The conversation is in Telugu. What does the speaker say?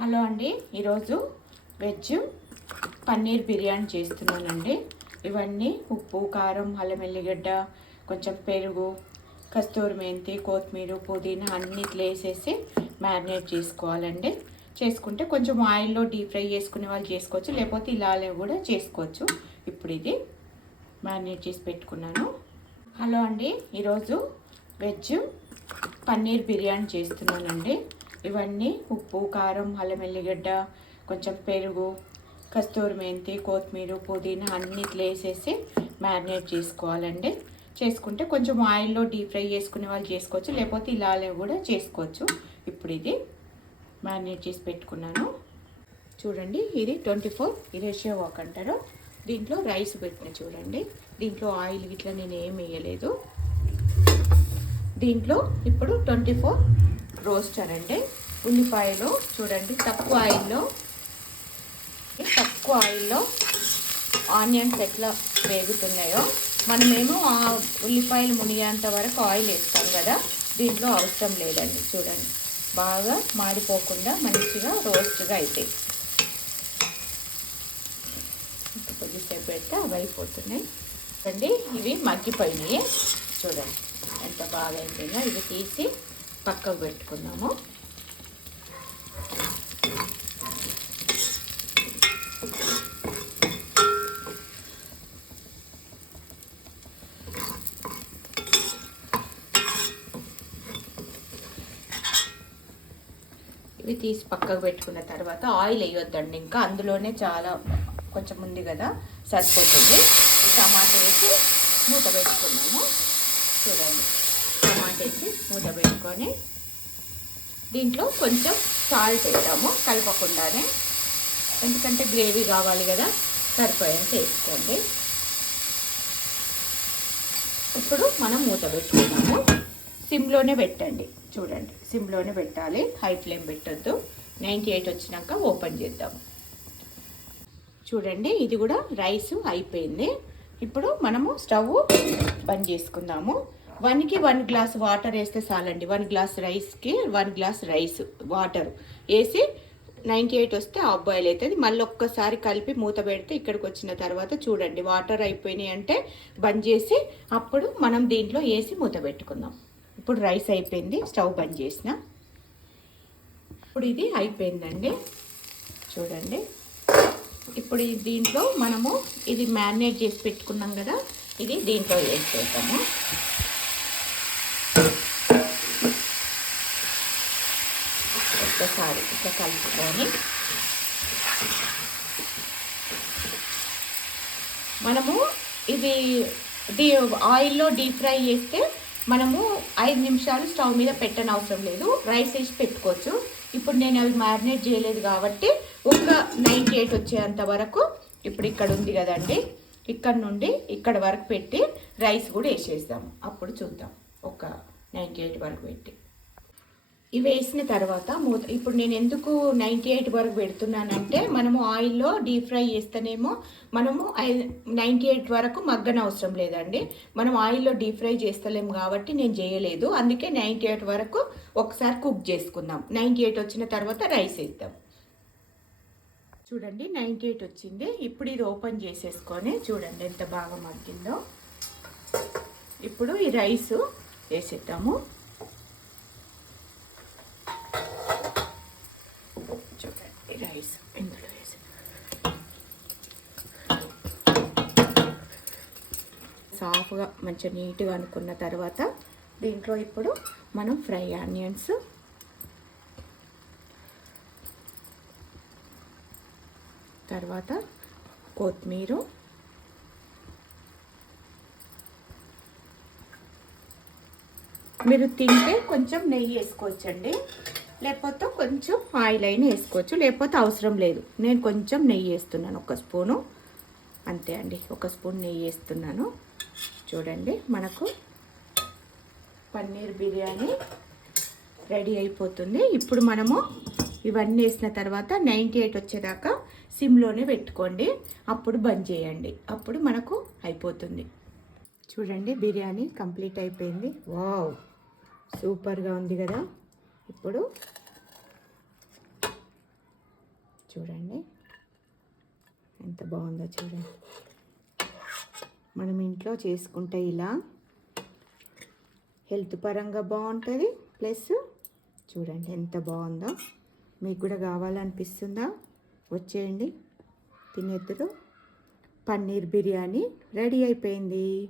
హలో అండి, ఈరోజు వెజ్ పన్నీర్ బిర్యానీ చేస్తున్నానండి. ఇవన్నీ ఉప్పు, కారం, అల్లం వెల్లిగడ్డ, కొంచెం పెరుగు, కస్తూరి మెంతి, కొత్తిమీర, పుదీనా అన్నిట్లో వేసేసి మ్యారినేట్ చేసుకోవాలండి. చేసుకుంటే కొంచెం ఆయిల్లో డీప్ ఫ్రై చేసుకునే వాళ్ళు చేసుకోవచ్చు, లేకపోతే ఇలానే కూడా చేసుకోవచ్చు. ఇప్పుడు ఇది మ్యారినేట్ చేసి పెట్టుకున్నాను. హలో అండి, ఈరోజు వెజ్ పన్నీర్ బిర్యానీ చేస్తున్నానండి. ఇవన్నీ ఉప్పు, కారం, అల్లం వెల్లిగడ్డ, కొంచెం పెరుగు, కస్తూరి మెంతి, కొత్తిమీర, పుదీనా అన్నిట్లో వేసేసి మ్యారినేట్ చేసుకోవాలండి. చేసుకుంటే కొంచెం ఆయిల్లో డీప్ ఫ్రై చేసుకునే వాళ్ళు చేసుకోవచ్చు, లేకపోతే ఇలానే కూడా చేసుకోవచ్చు. ఇప్పుడు ఇది మ్యారినేట్ చేసి పెట్టుకున్నాను. చూడండి, ఇది 24 ఇరేషియా వాక్ అంటారు. దీంట్లో రైస్ పెట్టిన చూడండి. దీంట్లో ఆయిల్ ఇట్లా నేను ఏం వేయలేదు. దీంట్లో ఇప్పుడు 24 రోస్టర్ అండి. ఉల్లిపాయలు చూడండి, తక్కువ ఆయిల్లో ఆనియన్స్ ఎట్లా వేగుతున్నాయో, మనమేమో ఆ ఉల్లిపాయలు మునిగేంత వరకు ఆయిల్ వేస్తాం కదా, దీంట్లో అవసరం లేదండి. చూడండి, బాగా మాడిపోకుండా మంచిగా రోస్ట్గా అయితే కొద్దిసేపు పెడితే అవి అయిపోతున్నాయి అండి. ఇవి మగ్గిపోయినాయి చూడండి, ఎంత బాగా అయిపోయిందో. ఇవి తీసి పక్కకు పెట్టుకుందాము. ఇవి తీసి పక్కకు పెట్టుకున్న తర్వాత ఆయిల్ వేయొద్దండి, ఇంకా అందులోనే చాలా కొంచెం ఉంది కదా, సరిపోతుంది. ఈ టమాటా వేసి మూత పెట్టుకున్నాము. చూడండి, టమాటా వేసి మూత పెట్టుకొని దీంట్లో కొంచెం సాల్ట్ వేద్దాము కలపకుండానే, ఎందుకంటే గ్రేవీ కావాలి కదా, సరిపోయేంత వేసుకోండి. ఇప్పుడు మనం మూత పెట్టుకున్నాము. సిమ్లోనే పెట్టండి. చూడండి, సిమ్లోనే పెట్టాలి, హై ఫ్లేమ్ పెట్టొద్దు. 98 వచ్చినాక ఓపెన్ చేద్దాము. చూడండి, ఇది కూడా రైస్ అయిపోయింది. ఇప్పుడు మనము స్టవ్ బంద్ చేసుకుందాము. 1కి 1 గ్లాస్ వాటర్ వేస్తే చాలండి. 1 గ్లాస్ రైస్కి 1 గ్లాస్ రైస్ వాటర్ వేసి 98 వస్తే హాఫ్ బాయిల్ అవుతుంది. మళ్ళీ ఒక్కసారి కలిపి మూత పెడితే ఇక్కడికి వచ్చిన తర్వాత చూడండి వాటర్ అయిపోయినాయి అంటే బంద్ చేసి అప్పుడు మనం దీంట్లో వేసి మూత పెట్టుకుందాం. ఇప్పుడు రైస్ అయిపోయింది, స్టవ్ బంద్ చేసిన. ఇప్పుడు ఇది అయిపోయిందండి. చూడండి, ఇప్పుడు దీంట్లో మనము ఇది మ్యారినేట్ చేసి పెట్టుకున్నాం కదా, ఇది దీంట్లో వేసేద్దాము. ఒక్కసారి ఇట్లా కలుపుకొని మనము ఇది ఆయిల్లో డీప్ ఫ్రై చేస్తే మనము 5 నిమిషాలు స్టవ్ మీద పెట్టని అవసరం లేదు, రైస్ వేసి పెట్టుకోవచ్చు. ఇప్పుడు నేను అవి మ్యారినేట్ చేయలేదు కాబట్టి ఒక 98 వచ్చేంత వరకు ఇప్పుడు ఇక్కడ ఉంది కదండి, ఇక్కడ నుండి ఇక్కడ వరకు పెట్టి రైస్ కూడా వేసేద్దాము. అప్పుడు చూద్దాం. ఒక 98 వరకు పెట్టి ఇవి వేసిన తర్వాత మూత. ఇప్పుడు నేను ఎందుకు 98 వరకు పెడుతున్నానంటే, మనము ఆయిల్లో డీప్ ఫ్రై చేస్తేనేమో మనము 98 వరకు మగ్గన అవసరం లేదండి. మనం ఆయిల్లో డీప్ ఫ్రై చేస్తలేము కాబట్టి నేను చేయలేదు, అందుకే 98 వరకు ఒకసారి కుక్ చేసుకుందాం. 98 వచ్చిన తర్వాత రైస్ వేద్దాం. చూడండి, 98 వచ్చింది. ఇప్పుడు ఇది ఓపెన్ చేసేసుకొని చూడండి ఎంత బాగా మగ్గిందో. ఇప్పుడు ఈ రైస్ వేసేద్దాము. చూడండి, రైస్ ఇందులో వేసి సాఫ్గా మంచిగా నీట్గా అనుకున్న తర్వాత దీంట్లో ఇప్పుడు మనం ఫ్రై ఆనియన్స్, తర్వాత కొత్తిమీర, మీరు తింటే కొంచెం నెయ్యి వేసుకోవచ్చండి, లేకపోతే కొంచెం ఆయిల్ అయినా వేసుకోవచ్చు, లేకపోతే అవసరం లేదు. నేను కొంచెం నెయ్యి వేస్తున్నాను, 1 స్పూను అంతే అండి. 1 స్పూన్ నెయ్యి వేస్తున్నాను. చూడండి, మనకు పన్నీర్ బిర్యానీ రెడీ అయిపోతుంది. ఇప్పుడు మనము ఇవన్నీ వేసిన తర్వాత 98 వచ్చేదాకా సిమ్లోనే పెట్టుకోండి, అప్పుడు బంద్ చేయండి, అప్పుడు మనకు అయిపోతుంది. చూడండి, బిర్యానీ కంప్లీట్ అయిపోయింది. వావ్, సూపర్గా ఉంది కదా. ఇప్పుడు చూడండి ఎంత బాగుందో చూడండి. మనం ఇంట్లో చేసుకుంటే ఇలా హెల్త్ పరంగా బాగుంటుంది. ప్లస్ చూడండి ఎంత బాగుందో. మీకు కూడా కావాలనిపిస్తుందా? వచ్చేయండి తినేద్దరు. పన్నీర్ బిర్యానీ రెడీ అయిపోయింది.